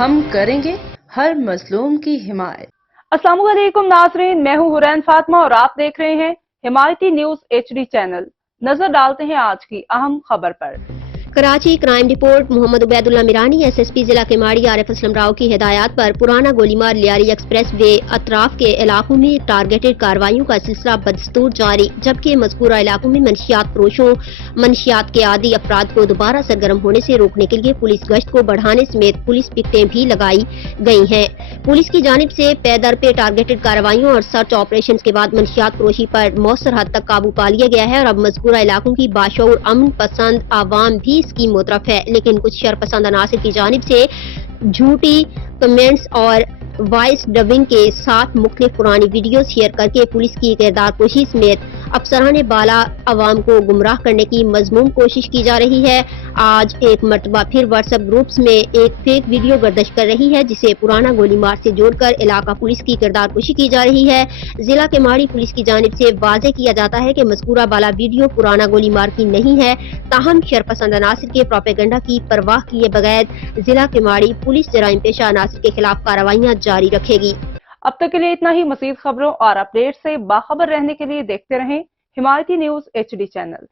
ہم کریں گے ہر مظلوم کی حمایت۔ السلام علیکم ناظرین، میں ہوں حورین فاطمہ اور آپ دیکھ رہے ہیں حمایتی نیوز HD چینل۔ نظر ڈالتے ہیں آج کی اہم خبر پر۔ کراچی کرائم رپورٹ محمد عبید اللہ میرانی SSP ضلع کیماڑی عارف اسلم راؤ کی ہدایات پر پرانا گولیمار لیاری ایکسپریس وے اطراف کے علاقوں میں ٹارگیٹڈ کارروائیوں کا سلسلہ بدستور جاری، جبکہ مذکورہ علاقوں میں منشیات فروشوں منشیات کے عادی افراد کو دوبارہ سرگرم ہونے سے روکنے کے لیے پولیس گشت کو بڑھانے سمیت پولیس پکٹیں بھی لگائی گئی ہیں۔ پولیس کی جانب سے پے در پہ ٹارگیٹڈ کارروائیوں اور سرچ آپریشنز کے بعد منشیات فروشی پر مؤثر حد تک قابو پا لیا گیا ہے اور اب مذکورہ علاقوں کی باشعور امن پسند عوام بھی اس کی مترف ہے، لیکن کچھ شرپسند عناصر کی جانب سے جھوٹی کمنٹس اور وائس ڈبنگ کے ساتھ مختلف پرانی ویڈیوز شیئر کر کے پولیس کی کردار کشی سمیت افسران بالا عوام کو گمراہ کرنے کی مذموم کوشش کی جا رہی ہے۔ آج ایک مرتبہ پھر واٹس ایپ گروپس میں ایک فیک ویڈیو گردش کر رہی ہے جسے پرانا گولی مار سے جوڑ کر علاقہ پولیس کی کردار کشی کی جا رہی ہے۔ ضلع کیماڑی پولیس کی جانب سے واضح کیا جاتا ہے کہ مذکورہ بالا ویڈیو پرانا گولی مار کی نہیں ہے، تاہم شرپسند عناصر کے پروپیگنڈا کی پرواہ کیے بغیر ضلع کیماڑی پولیس جرائم پیشہ عناصر کے خلاف کارروائیاں جاری رکھے گی۔ اب تک کے لیے اتنا ہی۔ مزید خبروں اور اپڈیٹ سے باخبر رہنے کے لیے دیکھتے رہیں حمایتی نیوز HD چینل۔